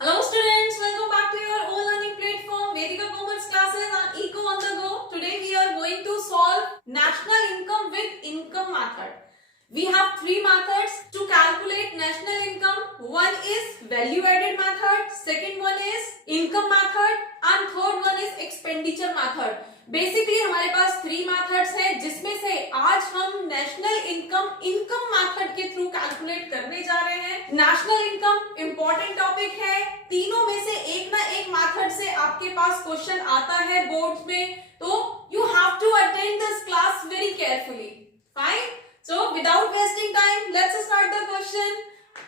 Hello students, welcome back to your own learning platform Vedika Commerce classes on Eco on the go. Today we are going to solve national income with income method. We have three methods to calculate national income. One is value added method, second one is income method and third one is expenditure method. Basically हमारे पास three methods हैं जिसमें से आज हम national income method के through calculate करने जा रहे हैं। नेशनल इनकम इंपॉर्टेंट टॉपिक है, तीनों में से एक ना एक मेथड से आपके पास क्वेश्चन आता है बोर्ड्स में, तो you have to attend this class very carefully. Fine, so without wasting time let's start the question.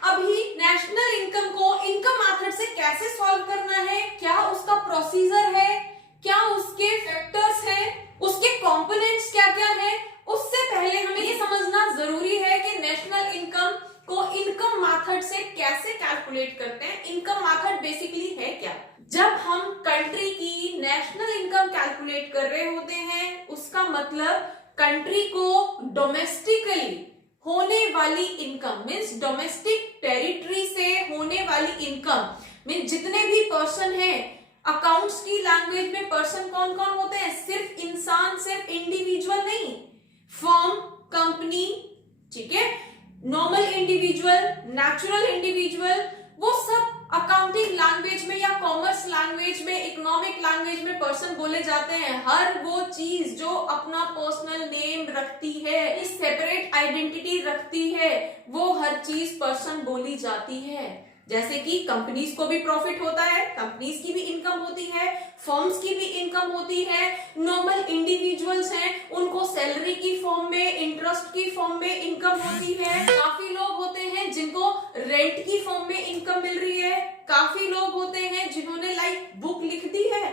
अभी नेशनल इनकम को इनकम मेथड से कैसे सॉल्व करना है, क्या उसका प्रोसीजर है, क्या उसके फैक्टर्स हैं, उसके कंपोनेंट्स क्या क्या हैं, उससे पहले हमें ये समझना जरूरी है कि नेशनल इनकम को इनकम मेथड से कैसे कैलकुलेट करते हैं। इनकम मेथड बेसिकली है क्या? जब हम कंट्री की नेशनल इनकम कैलकुलेट कर रहे होते हैं उसका मतलब कंट्री को डोमेस्टिकली होने वाली इनकम मीन्स डोमेस्टिक टेरिटरी से होने वाली इनकम मीन्स जितने भी पर्सन हैं, अकाउंट्स की लैंग्वेज में पर्सन कौन कौन होते हैं, सिर्फ इंसान, सिर्फ इंडिविजुअल नहीं, फर्म, कंपनी, ठीक है, नॉर्मल इंडिविजुअल, नेचुरल इंडिविजुअल, वो सब अकाउंटिंग लैंग्वेज में या कॉमर्स लैंग्वेज में, इकोनॉमिक लैंग्वेज में पर्सन बोले जाते हैं। हर वो चीज जो अपना पर्सनल नेम रखती है, इस सेपरेट आइडेंटिटी रखती है, वो हर चीज पर्सन बोली जाती है। जैसे कि कंपनीज को भी प्रॉफिट होता है, कंपनीज की भी इनकम होती है, फर्म्स की भी इनकम होती है, नॉर्मल इंडिविजुअल्स हैं उनको सैलरी की फॉर्म में, इंटरेस्ट की फॉर्म में इनकम होती है, काफी लोग होते हैं जिनको रेंट की फॉर्म में इनकम मिल रही है, काफी लोग होते हैं जिन्होंने लाइक बुक लिख दी है,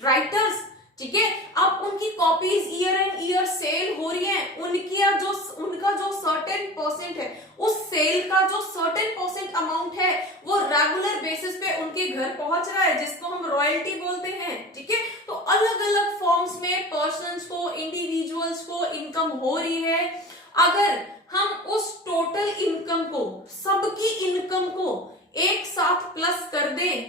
राइटर्स, ठीक है, अब उनकी copies year and year cell हो रही है, उनका जो सर्टेन परसेंट है, उस सेल का जो सर्टेन परसेंट अमाउंट है वो रेगुलर बेसिस पे उनके घर पहुंच रहा है, जिसको हम रॉयल्टी बोलते हैं, ठीक है। तो अलग अलग फॉर्म्स में पर्सन्स को, इंडिविजुअल्स को इनकम हो रही है। अगर हम उस टोटल इनकम को, सबकी इनकम को एक साथ प्लस कर दें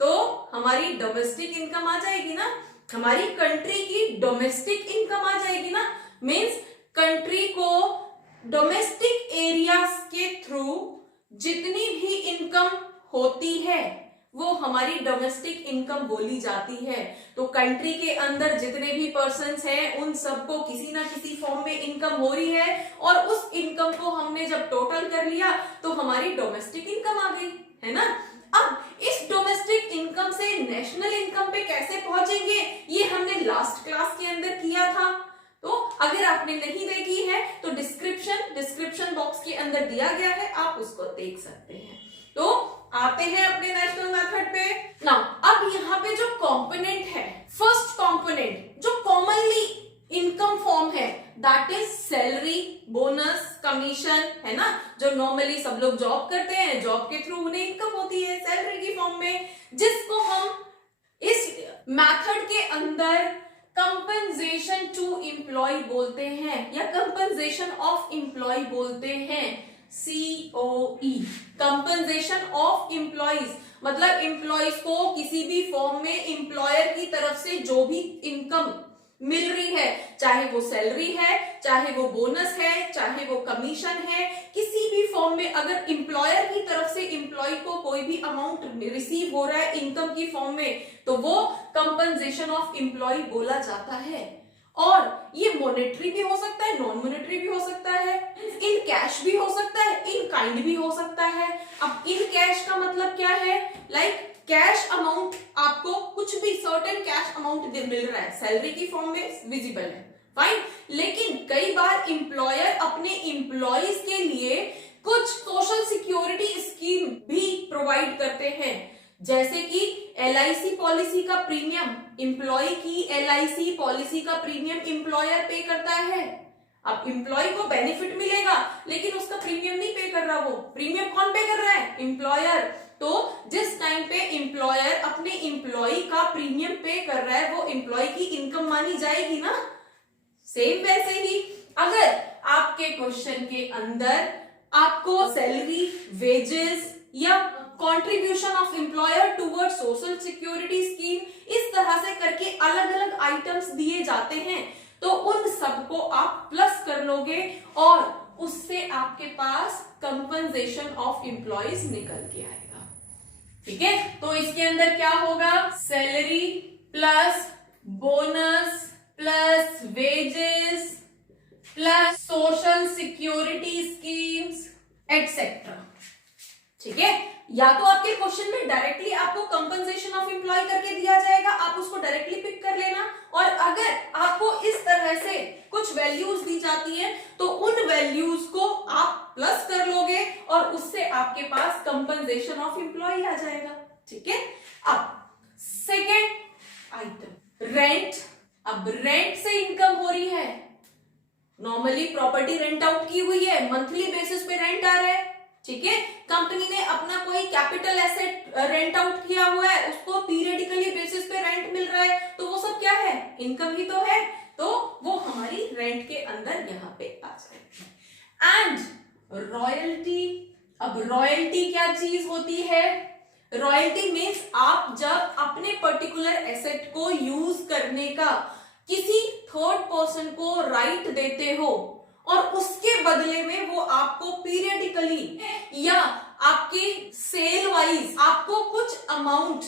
तो हमारी डोमेस्टिक इनकम आ जाएगी ना, हमारी कंट्री की डोमेस्टिक इनकम आ जाएगी ना। मींस कंट्री को डोमेस्टिक एरियाज के थ्रू जितनी भी इनकम होती है वो हमारी डोमेस्टिक इनकम बोली जाती है। तो कंट्री के अंदर जितने भी पर्सन्स हैं उन सबको किसी ना किसी फॉर्म में इनकम हो रही है, और उस इनकम को हमने जब टोटल कर लिया तो हमारी डोमेस्टिक इनकम आ गई, है ना। अब इस डोमेस्टिक इनकम से नेशनल इनकम पे कैसे पहुंचेंगे ये हमने लास्ट क्लास के अंदर किया था, तो अगर आपने नहीं देखी है तो डिस्क्रिप्शन बॉक्स के अंदर दिया गया है, आप उसको देख सकते हैं। तो आते हैं अपने नेशनल मेथड पे। नाउ अब यहाँ पे जो कंपोनेंट है, फर्स्ट कंपोनेंट जो कॉमनली इनकम फॉर्म है that is salary, bonus, commission, है ना, जो नॉर्मली सब लोग जॉब करते हैं, जॉब के थ्रू उन्हें इनकम होती है सैलरी की फॉर्म में, जिसको हम इस मेथड के अंदर कंपनसेशन टू एम्प्लॉय बोलते हैं या कंपनसेशन ऑफ एम्प्लॉय बोलते हैं, COE, कंपनसेशन ऑफ एम्प्लॉयज। मतलब एम्प्लॉयज को किसी भी फॉर्म में एम्प्लॉयर की तरफ से जो भी इनकम मिल रही है, चाहे वो सैलरी है, चाहे वो बोनस है, चाहे वो कमीशन है, किसी भी फॉर्म में अगर एम्प्लॉयर की तरफ से एम्प्लॉय को कोई भी अमाउंट रिसीव हो रहा है इनकम की फॉर्म में, तो वो कंपनसेशन ऑफ एम्प्लॉय बोला जाता है। और ये मॉनेटरी भी हो सकता है, नॉन मॉनेटरी भी हो सकता है, इन कैश भी हो सकता है, इन काइंड भी हो सकता है। अब इन कैश का मतलब क्या है, लाइक कैश अमाउंट, आपको कुछ भी सर्टेन कैश अमाउंट मिल रहा है, सैलरी की फॉर्म में विजिबल है, फाइन। लेकिन कई बार एम्प्लॉयर अपने एम्प्लॉयज के लिए कुछ सोशल सिक्योरिटी स्कीम भी प्रोवाइड करते हैं, जैसे कि LIC पॉलिसी का प्रीमियम, एम्प्लॉय की LIC पॉलिसी का प्रीमियम एम्प्लॉयर पे करता है। अब एम्प्लॉय को बेनिफिट मिलेगा लेकिन उसका प्रीमियम नहीं पे कर रहा, वो प्रीमियम कौन पे कर रहा है, एम्प्लॉयर। तो जिस टाइम पे एम्प्लॉयर अपने एम्प्लॉय का प्रीमियम पे कर रहा है वो एम्प्लॉय की इनकम मानी जाएगी ना। सेम वैसे ही अगर आपके क्वेश्चन के अंदर आपको सैलरी, वेजेस या contribution of employer toward social security scheme, इस तरह से करके अलग अलग आइटम्स दिए जाते हैं, तो उन सबको आप प्लस कर लोगे और उससे आपके पास कंपनसेशन ऑफ एम्प्लॉयज निकल के आएगा। ठीक है, तो इसके अंदर क्या होगा, salary plus bonus plus wages plus social security schemes etcetera. ठीक है, या तो आपके क्वेश्चन में डायरेक्टली आपको कंपनसेशन ऑफ एम्प्लॉय करके दिया जाएगा, आप उसको डायरेक्टली पिक कर लेना, और अगर आपको इस तरह से कुछ वैल्यूज दी जाती है तो उन वैल्यूज को आप प्लस कर लोगे और उससे आपके पास कंपनसेशन ऑफ एम्प्लॉय आ जाएगा। ठीक है, अब सेकेंड आइटम रेंट। अब रेंट से इनकम हो रही है, नॉर्मली प्रॉपर्टी रेंट आउट की हुई है, मंथली बेसिस पे रेंट आ रहा है। ठीक है, कंपनी ने अपना कोई कैपिटल एसेट रेंट आउट किया हुआ है, उसको पीरियडिकली बेसिस पे रेंट मिल रहा है, तो वो सब क्या है, इनकम ही तो है, तो वो हमारी रेंट के अंदर यहाँ पे आ जाएगी। And royalty. अब रॉयल्टी क्या चीज होती है, रॉयल्टी मीन्स आप जब अपने पर्टिकुलर एसेट को यूज करने का किसी थर्ड पर्सन को राइट देते हो और उसके बदले में वो आपको पीरियडिकली या आपके सेल वाइज आपको कुछ अमाउंट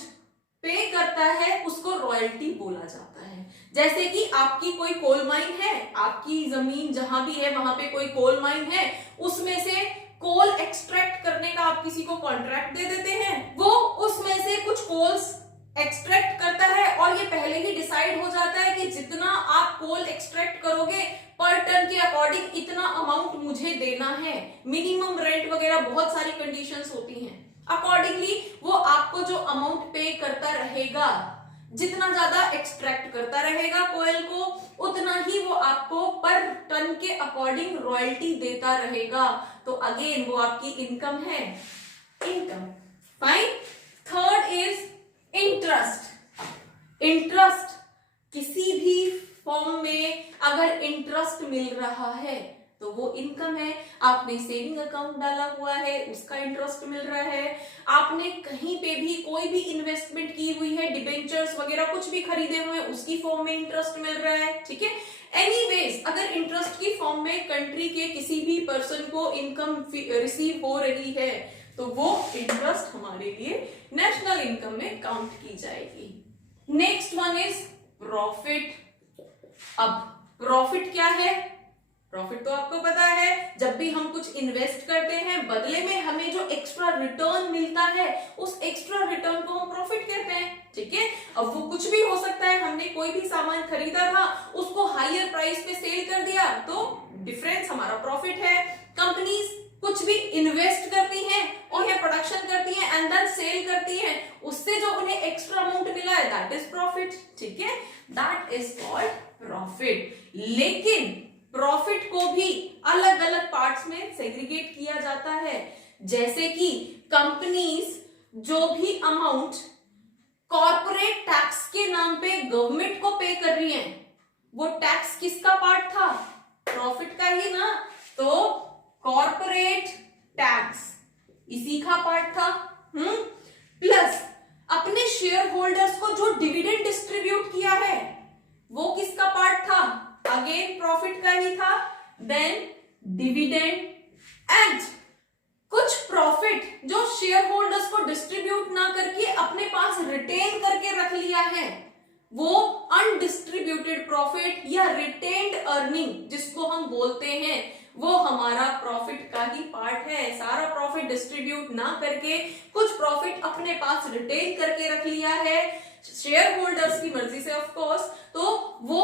पे करता है, उसको रॉयल्टी बोला जाता है। जैसे कि आपकी कोई कोल माइन है, आपकी जमीन जहां भी है वहां पे कोई कोल माइन है, उसमें से कोल एक्सट्रैक्ट करने का आप किसी को कॉन्ट्रैक्ट दे देते हैं, वो उसमें से कुछ कोल्स एक्सट्रैक्ट करता है और ये पहले ही डिसाइड हो जाता है कि जितना आप कोल एक्सट्रैक्ट करोगे पर टन के अकॉर्डिंग इतना अमाउंट मुझे देना है, मिनिमम रेंट वगैरह बहुत सारी कंडीशंस होती हैं, अकॉर्डिंगली वो आपको जो अमाउंट पे करता रहेगा, जितना ज्यादा एक्सट्रैक्ट करता रहेगा कोयल को, उतना ही वो आपको पर टन के अकॉर्डिंग रॉयल्टी देता रहेगा। तो अगेन वो आपकी इनकम है, income. Fine. Third is interest. Interest किसी भी फॉर्म में अगर इंटरेस्ट मिल रहा है तो वो इनकम है। आपने सेविंग अकाउंट डाला हुआ है, उसका इंटरेस्ट मिल रहा है, आपने कहीं पे भी कोई भी इन्वेस्टमेंट की हुई है, डिबेंचर्स वगैरह कुछ भी खरीदे हुए हैं, उसकी फॉर्म में इंटरेस्ट मिल रहा है। ठीक है, एनीवेज अगर इंटरेस्ट की फॉर्म में कंट्री के किसी भी पर्सन को इनकम रिसीव हो रही है तो वो इंटरेस्ट हमारे लिए नेशनल इनकम में काउंट की जाएगी। Next one is profit. अब प्रॉफिट क्या है, प्रॉफिट तो आपको पता है, जब भी हम कुछ इन्वेस्ट करते हैं बदले में हमें जो एक्स्ट्रा रिटर्न मिलता है उस एक्स्ट्रा रिटर्न को हम प्रॉफिट कहते हैं। ठीक है, अब वो कुछ भी हो सकता है, हमने कोई भी सामान खरीदा था, उसको हायर प्राइस पे सेल कर दिया तो डिफरेंस हमारा प्रॉफिट है। कंपनीज कुछ भी इन्वेस्ट करती हैं और ये प्रोडक्शन करती हैं एंड देन सेल करती हैं, उससे जो उन्हें एक्स्ट्रा अमाउंट मिला है दैट इज प्रॉफिट। ठीक है, दैट इज कॉल्ड प्रॉफिट। लेकिन प्रॉफिट को भी अलग अलग पार्ट्स में सेग्रीगेट किया जाता है, जैसे कि कंपनीज जो भी अमाउंट कॉर्पोरेट टैक्स के नाम पे गवर्नमेंट को पे कर रही हैं, वो टैक्स किसका पार्ट था, प्रॉफिट का ही ना, तो कॉर्पोरेट टैक्स इसी का पार्ट था। प्लस अपने शेयर होल्डर्स को जो डिविडेंड डिस्ट्रीब्यूट किया है वो किसका पार्ट था, अगेन प्रॉफिट का ही था। देन डिविडेंड एंड कुछ प्रॉफिट जो शेयर होल्डर्स को डिस्ट्रीब्यूट ना करके अपने पास रिटेन करके रख लिया है, वो अनडिस्ट्रीब्यूटेड प्रॉफिट या रिटेन्ड अर्निंग जिसको हम बोलते हैं, वो हमारा प्रॉफिट का ही पार्ट है। सारा प्रॉफिट डिस्ट्रीब्यूट ना करके कुछ प्रॉफिट अपने पास रिटेन करके रख लिया है शेयर होल्डर्स की मर्जी से ऑफ कोर्स, तो वो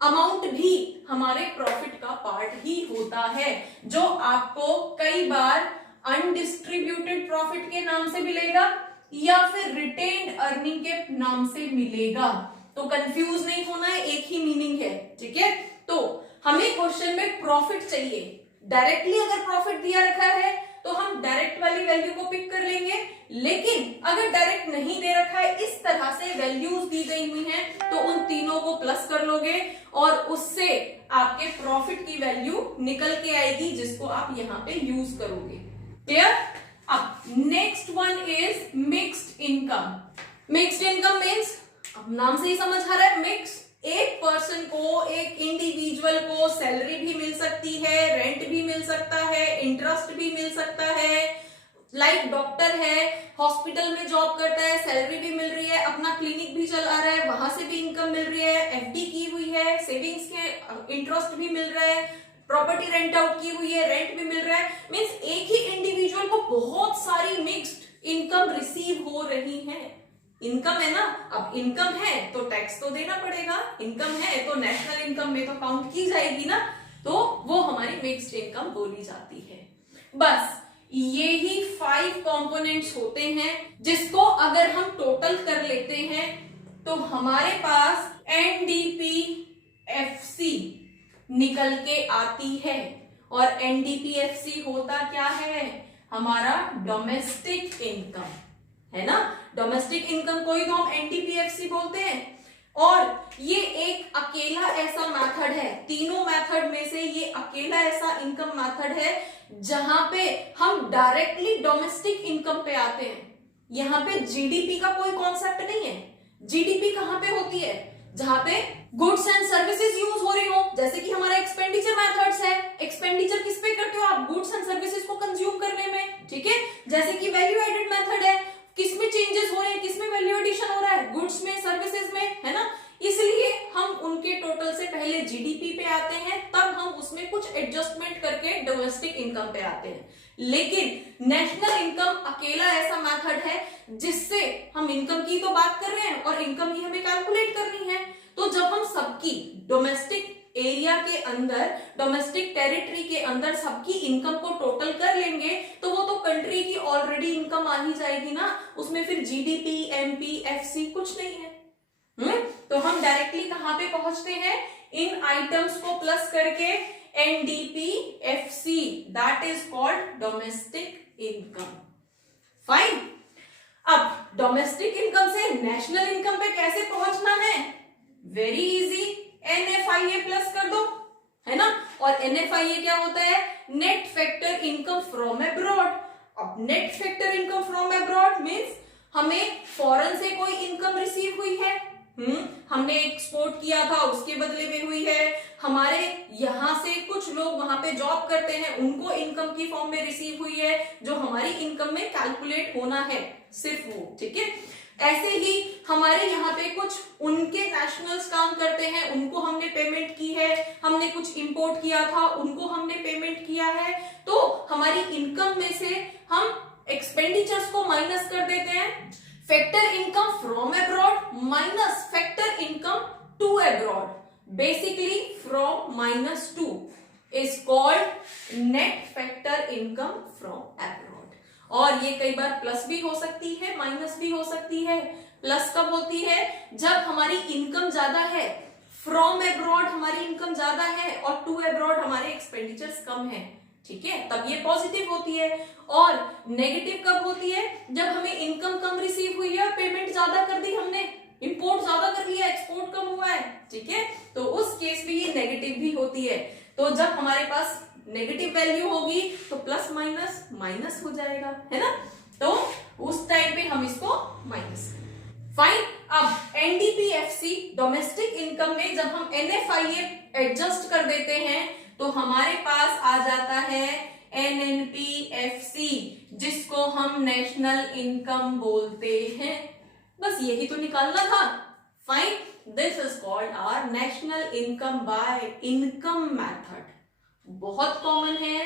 अमाउंट भी हमारे प्रॉफिट का पार्ट ही होता है, जो आपको कई बार अनडिस्ट्रीब्यूटेड प्रॉफिट के नाम से मिलेगा या फिर रिटेन्ड अर्निंग के नाम से मिलेगा। तो कंफ्यूज नहीं होना है, एक ही मीनिंग है। ठीक है, तो हमें क्वेश्चन में प्रॉफिट चाहिए, डायरेक्टली अगर प्रॉफिट दिया रखा है तो हम डायरेक्ट वाली वैल्यू को पिक कर लेंगे, लेकिन अगर डायरेक्ट नहीं दे रखा है, इस तरह से वैल्यूज दी गई हुई हैं, तो उन तीनों को प्लस कर लोगे और उससे आपके प्रॉफिट की वैल्यू निकल के आएगी जिसको आप यहाँ पे यूज करोगे। क्लियर? अब next one is mixed income. Mixed income means, अब नाम से ही समझ आ रहा है, मिक्स, एक पर्सन को, एक इंडिविजुअल को सैलरी भी मिल सकती है, रेंट भी मिल सकता है, इंटरेस्ट भी मिल सकता है। लाइक डॉक्टर है, हॉस्पिटल में जॉब करता है, सैलरी भी मिल रही है, अपना क्लिनिक भी चला रहा है, वहां से भी इनकम मिल रही है, एफडी की हुई है, सेविंग्स के इंटरेस्ट भी मिल रहा है, प्रॉपर्टी रेंट आउट की हुई है, रेंट भी मिल रहा है। मींस एक ही इंडिविजुअल को बहुत सारी मिक्स्ड इनकम रिसीव हो रही है। इनकम है ना, अब इनकम है तो टैक्स तो देना पड़ेगा, इनकम है तो नेशनल इनकम में तो काउंट की जाएगी ना, तो वो हमारी मिक्स्ड इनकम बोली जाती है। बस ये ही 5 कंपोनेंट्स होते हैं जिसको अगर हम टोटल कर लेते हैं तो हमारे पास एनडीपीएफसी निकल के आती है। और एनडीपीएफसी होता क्या है? हमारा डोमेस्टिक इनकम है ना, डोमेस्टिक इनकम को ही तो हम एनडीपीएफसी बोलते हैं। और ये एक अकेला ऐसा मेथड है, तीनों मेथड में से ये अकेला ऐसा इनकम मेथड है जहां पे हम डायरेक्टली डोमेस्टिक इनकम पे आते हैं। यहां पे जीडीपी का कोई कॉन्सेप्ट नहीं है। जीडीपी कहां पे होती है? जहां पे गुड्स एंड सर्विसेज यूज हो रही हो, जैसे कि हमारा एक्सपेंडिचर मेथड्स है। एक्सपेंडिचर किस पे करते हो आप? गुड्स एंड सर्विसेज को कंज्यूम करने में, ठीक है। जैसे कि वैल्यू एडेड मेथड है, किसमें चेंजेस हो रहे हैं, किसमें वैल्यू एडिशन हो रहा है? गुड्स में, सर्विसेज में, है ना। इसलिए हम उनके टोटल से पहले जीडीपी पे आते हैं, तब हम उसमें कुछ एडजस्टमेंट करके डोमेस्टिक इनकम पे आते हैं। लेकिन नेशनल इनकम अकेला ऐसा मेथड है जिससे हम इनकम की तो बात कर रहे हैं और इनकम ही हमें कैलकुलेट करनी है। तो जब हम सबकी डोमेस्टिक एरिया के अंदर, डोमेस्टिक टेरिटरी के अंदर सबकी इनकम को टोटल कर लेंगे तो वो तो कंट्री की ऑलरेडी इनकम आ ही जाएगी ना, उसमें फिर जीडीपी, एमपी, एफसी कुछ नहीं है। तो हम डायरेक्टली कहां पे पहुंचते हैं? इन आइटम्स को प्लस करके NDPFC, that is called domestic income. Fine. अब डोमेस्टिक इनकम से नेशनल इनकम पे कैसे पहुंचना है? वेरी इजी, एनएफआईए प्लस कर दो, है ना। और एनएफआईए क्या होता है? Net factor income from abroad. अब net factor income from abroad means हमें फॉरेन से कोई इनकम रिसीव हुई है, हमने एक्सपोर्ट किया था उसके बदले में हुई है, हमारे यहां से कुछ लोग वहां पे जॉब करते हैं उनको इनकम की फॉर्म में रिसीव हुई है, जो हमारी इनकम में कैलकुलेट होना है सिर्फ वो, ठीक है। ऐसे ही हमारे यहाँ पे कुछ उनके नेशनल्स काम करते हैं, उनको हमने पेमेंट की है, हमने कुछ इंपोर्ट किया था उनको हमने पेमेंट किया है, तो हमारी इनकम में से हम एक्सपेंडिचर्स को माइनस कर देते हैं। Factor income from abroad minus factor income to abroad, basically from minus to is called net factor income from abroad. और ये कई बार प्लस भी हो सकती है, माइनस भी हो सकती है। प्लस कब होती है? जब हमारी इनकम ज्यादा है, फ्रॉम अब्रॉड हमारी इनकम ज्यादा है और टू अब्रॉड हमारे एक्सपेंडिचर्स कम है, ठीक है, तब ये पॉजिटिव होती है। और नेगेटिव कब होती है? जब हमें इनकम कम रिसीव हुई है, पेमेंट ज्यादा कर दी हमने, इंपोर्ट ज्यादा कर लिया, एक्सपोर्ट कम हुआ है, ठीक है, तो उस केस में ये नेगेटिव भी होती है। तो जब हमारे पास नेगेटिव वैल्यू होगी तो प्लस माइनस माइनस हो जाएगा, है ना, तो उस टाइम पे हम इसको माइनस। फाइन। अब एनडीपीएफसी डोमेस्टिक इनकम में जब हम एनएफआईए एडजस्ट कर देते हैं तो हमारे पास आ जाता है एनएनपीएफसी, जिसको हम नेशनल इनकम बोलते हैं। बस यही तो निकालना था। Fine. This is called our national income by income method. बहुत कॉमन है,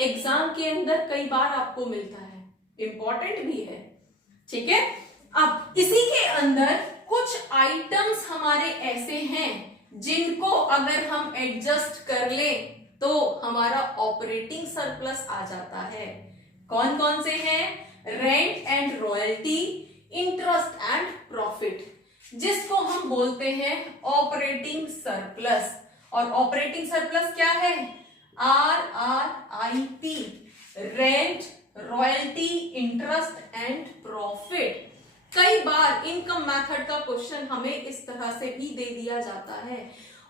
एग्जाम के अंदर कई बार आपको मिलता है, इंपॉर्टेंट भी है, ठीक है। अब इसी के अंदर कुछ आइटम्स हमारे ऐसे हैं जिनको अगर हम एडजस्ट कर ले तो हमारा ऑपरेटिंग सरप्लस आ जाता है। कौन कौन से हैं? Rent and royalty, interest and profit, जिसको हम बोलते हैं ऑपरेटिंग सरप्लस। और ऑपरेटिंग सरप्लस क्या है? RRIP, rent, royalty, interest and profit. कई बार इनकम मेथड का क्वेश्चन हमें इस तरह से भी दे दिया जाता है।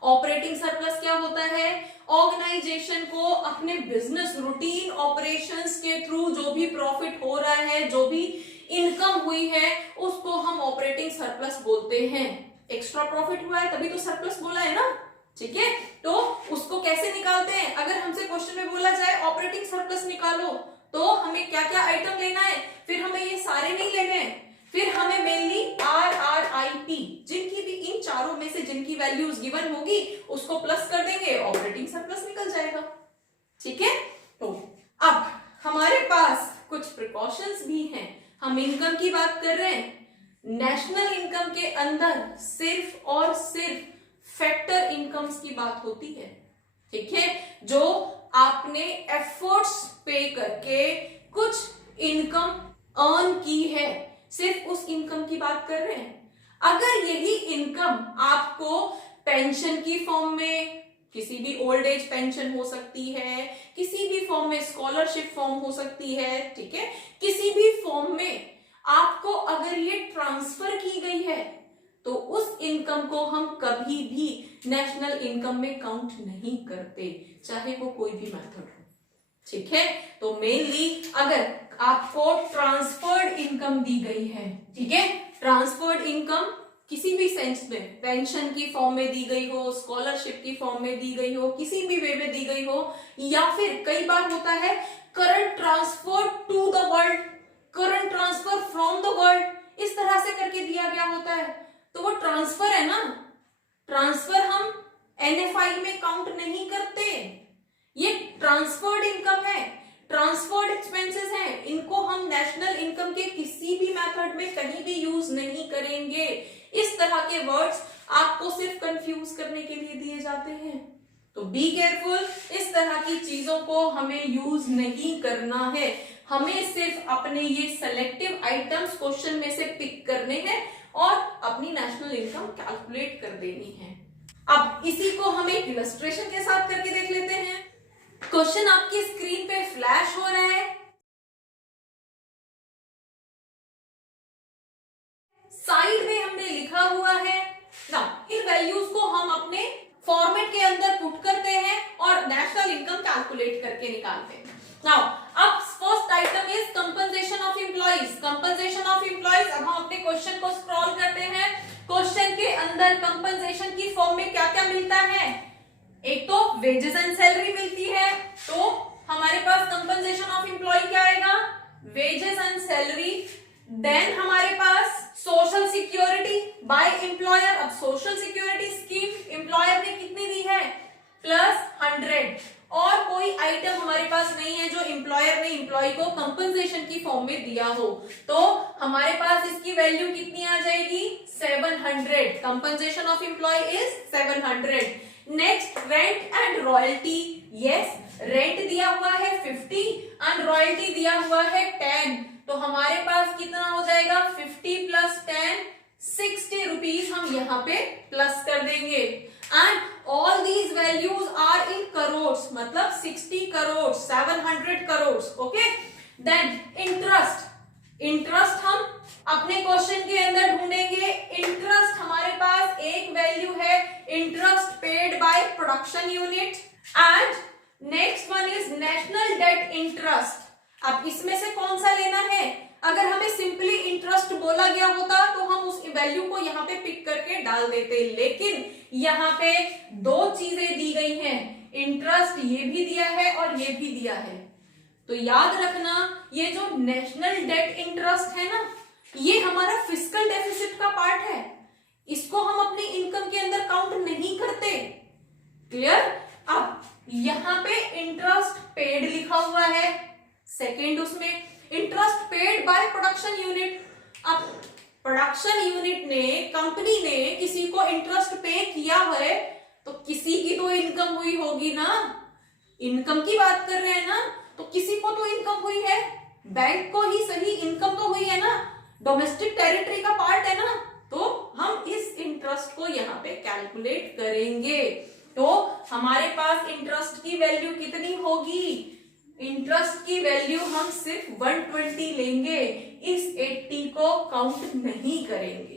ऑपरेटिंग सरप्लस क्या होता है? ऑर्गेनाइजेशन को अपने बिजनेस रूटीन ऑपरेशंस के थ्रू जो भी प्रॉफिट हो रहा है, जो भी इनकम हुई है, उसको हम ऑपरेटिंग सरप्लस बोलते हैं। एक्स्ट्रा प्रॉफिट हुआ है तभी तो सरप्लस बोला है ना, ठीक है। तो उसको कैसे निकालते हैं? अगर हमसे क्वेश्चन में बोला जाए ऑपरेटिंग सरप्लस निकालो, तो हमें क्या क्या आइटम लेना है? फिर हमें ये सारे नहीं लेने हैं, फिर हमें मेनली RRIP, जिनकी भी इन चारों में से जिनकी वैल्यूज गिवन होगी उसको प्लस कर देंगे, ऑपरेटिंग सरप्लस निकल जाएगा, ठीक है। तो अब हमारे पास कुछ प्रिकॉशंस भी हैं। हम इनकम की बात कर रहे हैं, नेशनल इनकम के अंदर सिर्फ और सिर्फ फैक्टर इनकम्स की बात होती है, ठीक है, जो आपने एफर्ट्स पे करके कुछ इनकम अर्न की है, सिर्फ उस इनकम की बात कर रहे हैं। अगर यही इनकम आपको पेंशन की फॉर्म में, किसी भी ओल्ड एज पेंशन हो सकती है, किसी भी फॉर्म में स्कॉलरशिप फॉर्म हो सकती है, ठीक है, किसी भी फॉर्म में आपको अगर ये ट्रांसफर की गई है, तो उस इनकम को हम कभी भी नेशनल इनकम में काउंट नहीं करते, चाहे वो कोई भी मेथड हो, ठीक है। तो मेनली अगर आपको ट्रांसफर्ड इनकम दी गई है, ठीक है, ट्रांसफर्ड इनकम किसी भी सेंस में, पेंशन की फॉर्म में दी गई हो, स्कॉलरशिप की फॉर्म में दी गई हो, किसी भी वे में दी गई हो, या फिर कई बार होता है current transfer to the world, current transfer from the world, इस तरह से करके दिया गया होता है, तो वो ट्रांसफर है ना, ट्रांसफर हम NFI में काउंट नहीं करते, ये ट्रांसफर्ड इनकम है, ट्रांसफर्ड एक्सपेंसेस हैं, इनको हम नेशनल इनकम के किसी भी मेथड में कहीं भी यूज नहीं करेंगे। इस तरह के वर्ड्स आपको सिर्फ कंफ्यूज करने के लिए दिए जाते हैं, तो बी केयरफुल, इस तरह की चीजों को हमें यूज नहीं करना है, हमें सिर्फ अपने ये सेलेक्टिव आइटम्स क्वेश्चन में से पिक करने हैं और अपनी नेशनल इनकम कैलकुलेट कर देनी है। अब इसी को हम एक इलस्ट्रेशन के साथ करके देख लेते हैं। क्वेश्चन आपकी स्क्रीन पे फ्लैश हो रहा है, साइड में हमने लिखा हुआ है ना, इन वैल्यूज को हम अपने फॉर्मेट के अंदर पुट करते हैं और नेशनल इनकम कैलकुलेट करके निकालते हैं। नाउ अब first item is compensation of employees, compensation of employees. अब हम अपने क्वेश्चन को स्क्रॉल करते हैं, क्वेश्चन के अंदर कंपनसेशन की फॉर्म में क्या क्या मिलता है? एक तो वेजेस एंड सैलरी मिलती है, तो हमारे पास कंपनसेशन ऑफ एम्प्लॉय क्या आएगा? Wages and salary. देन हमारे पास सोशल सिक्योरिटी बाय एम्प्लॉयर। अब सोशल सिक्योरिटी स्कीम एम्प्लॉयर ने कितनी दी है? +100। और कोई आइटम हमारे पास नहीं है जो एम्प्लॉयर ने एम्प्लॉय को कंपनसेशन की फॉर्म में दिया हो, तो हमारे पास इसकी वैल्यू कितनी आ जाएगी? 700। Compensation of employee is 700। Next rent and royalty. Yes, rent दिया हुआ है 50 एंड रॉयल्टी दिया हुआ है 10, तो हमारे पास कितना हो जाएगा? 50 + 10 60 रुपीज हम यहाँ पे प्लस कर देंगे। And all these values are in crore, मतलब 60 crore, 700 crore. Okay, then interest. Interest हम अपने क्वेश्चन के अंदर ढूंढेंगे। इंटरेस्ट हमारे पास एक वैल्यू है, interest paid by production unit. And next one is national debt interest. अब इसमें से कौन सा लेना है? अगर हमें सिंपली इंटरेस्ट बोला गया होता तो हम उस वैल्यू को यहाँ पे पिक करके डाल देते, लेकिन यहाँ पे दो चीजें दी गई हैं, इंटरेस्ट ये भी दिया है और ये भी दिया है। तो याद रखना, ये जो नेशनल डेट इंटरेस्ट है ना, ये हमारा फिस्कल डेफिसिट का पार्ट है, इसको हम अपनी इनकम के अंदर काउंट नहीं करते। क्लियर? अब यहाँ पे इंटरेस्ट पेड लिखा हुआ है, सेकेंड उसमें interest paid by production unit. अब प्रोडक्शन यूनिट ने, कंपनी ने किसी को इंटरेस्ट पे किया है, तो किसी की तो इनकम हुई होगी ना, इनकम की बात कर रहे हैं ना, तो किसी को तो इनकम हुई है, बैंक को ही सही इनकम तो हुई है ना, डोमेस्टिक टेरिटरी का पार्ट है ना, तो हम इस इंटरेस्ट को यहाँ पे कैलकुलेट करेंगे। तो हमारे पास इंटरेस्ट की वैल्यू कितनी होगी? इंटरेस्ट की वैल्यू हम सिर्फ 120 लेंगे, इस 80 को काउंट नहीं करेंगे।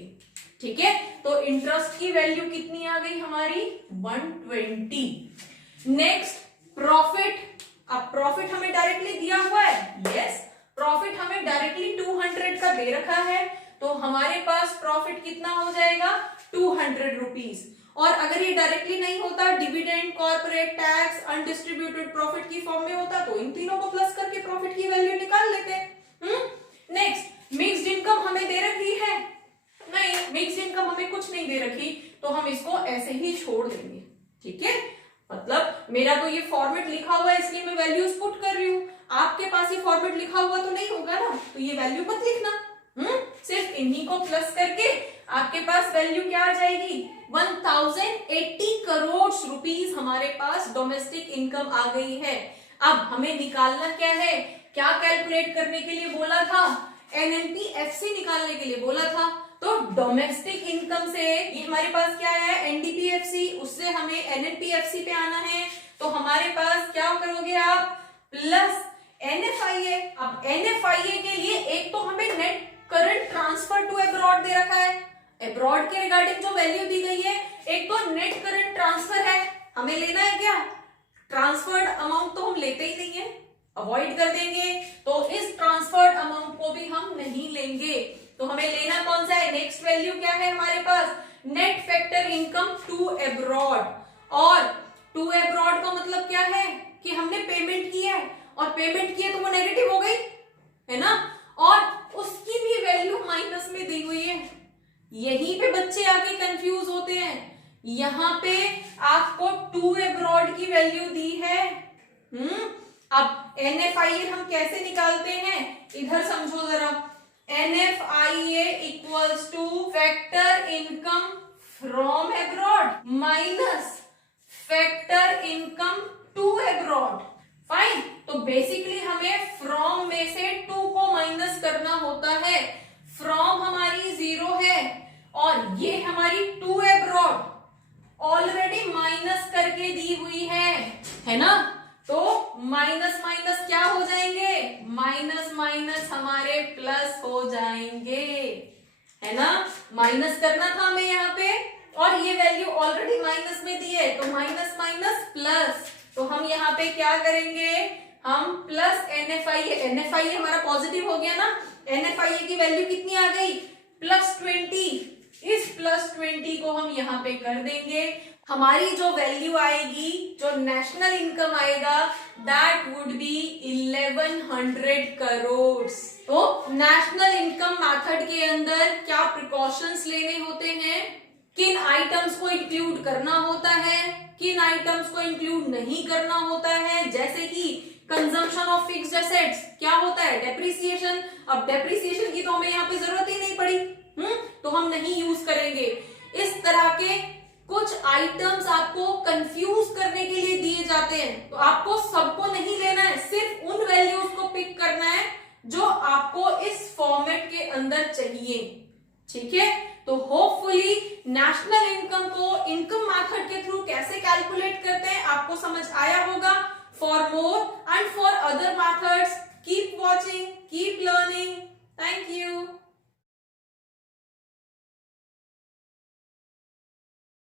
ठीक है, तो इंटरेस्ट की वैल्यू कितनी आ गई हमारी 120। Next profit. अब प्रॉफिट हमें डायरेक्टली दिया हुआ है, यस प्रॉफिट हमें डायरेक्टली 200 का दे रखा है, तो हमारे पास प्रॉफिट कितना हो जाएगा 200 रुपीज। और अगर ये डायरेक्टली नहीं होता, dividend, corporate tax, undistributed profit की फॉर्म में होता, तो इन तीनों को प्लस करके प्रॉफिट की वैल्यू निकाल लेते। नेक्स्ट मिक्स्ड इनकम हमें दे रखी है, नहीं मिक्स्ड इनकम हमें कुछ नहीं दे रखी, तो हम इसको ऐसे ही छोड़ देंगे। ठीक है, मतलब मेरा तो ये फॉर्मेट लिखा हुआ है इसलिए मैं वैल्यूज पुट कर रही हूँ, आपके पास ये फॉर्मेट लिखा हुआ तो नहीं होगा ना, तो ये वैल्यू मत लिखना। सिर्फ इन्हीं को प्लस करके आपके पास वैल्यू क्या आ जाएगी 1080 करोड़ रुपीस हमारे पास डोमेस्टिक इनकम आ गई है। अब हमें निकालना क्या है, क्या कैलकुलेट करने के लिए बोला था, एनएनपीएफसी निकालने के लिए बोला था। तो डोमेस्टिक इनकम से ये हमारे पास क्या है एनडीपीएफसी, उससे हमें एनएनपीएफसी पे आना है, तो हमारे पास क्या करोगे आप प्लस एनएफआईए। अब एनएफआईए के लिए एक तो हमें net current transfer to abroad दे रखा है, अब्रॉड के रिगार्डिंग जो वैल्यू दी गई है, एक तो नेट करंट ट्रांसफर है, हमें लेना है क्या ट्रांसफर्ड अमाउंट, तो हम लेते ही नहीं है, अवॉइड कर देंगे, तो इस ट्रांसफर्ड अमाउंट को भी हम नहीं लेंगे। तो हमें लेना कौन सा है, नेक्स्ट वैल्यू क्या है हमारे पास net factor income to abroad. और टू अब्रॉड का मतलब क्या है कि हमने पेमेंट किया है, और पेमेंट किया तो वो नेगेटिव हो गई है ना, और उसकी भी वैल्यू माइनस में दी हुई है। यहीं पे बच्चे आके कंफ्यूज होते हैं, यहां पे आपको टू अब्रॉड की वैल्यू दी है। अब एनएफआईए हम कैसे निकालते हैं, इधर समझो जरा, NFIA equals to factor income from abroad minus factor income to abroad. Fine, तो बेसिकली हमें फ्रॉम में से 2 को माइनस करना होता है, फ्रॉम हमारी 0 है और ये हमारी टू अब्रॉड ऑलरेडी माइनस करके दी हुई है ना, तो माइनस माइनस क्या हो जाएंगे, माइनस माइनस हमारे प्लस हो जाएंगे, है ना, माइनस करना था हमें यहाँ पे, और ये वैल्यू ऑलरेडी माइनस में दी है, तो माइनस माइनस प्लस, तो हम यहाँ पे क्या करेंगे, हम प्लस एनएफआईए, एनएफआईए हमारा पॉजिटिव हो गया ना, एनएफआईए की वैल्यू कितनी आ गई +20, इस +20 को हम यहाँ पे कर देंगे, हमारी जो वैल्यू आएगी, जो नेशनल इनकम आएगा, दैट वुड बी 1100 करोड़। तो नेशनल इनकम मेथड के अंदर क्या प्रिकॉशंस लेने होते हैं, किन आइटम्स को इंक्लूड करना होता है, किन आइटम्स को इंक्लूड नहीं करना होता है, जैसे कि कंजम्पशन ऑफ फिक्स्ड एसेट्स, क्या होता है डेप्रिसिएशन। अब डेप्रिसिएशन की तो हमें यहाँ पे जरूरत ही नहीं पड़ी, तो हम नहीं यूज करेंगे। इस तरह के कुछ आइटम्स आपको कंफ्यूज करने के लिए दिए जाते हैं, तो आपको सबको नहीं लेना है, सिर्फ उन वैल्यूज को पिक करना है जो आपको इस फॉर्मेट के अंदर चाहिए। ठीक है, तो होपफुली नेशनल इनकम को इनकम मेथड के थ्रू कैसे कैलकुलेट करते हैं आपको समझ आया होगा। For more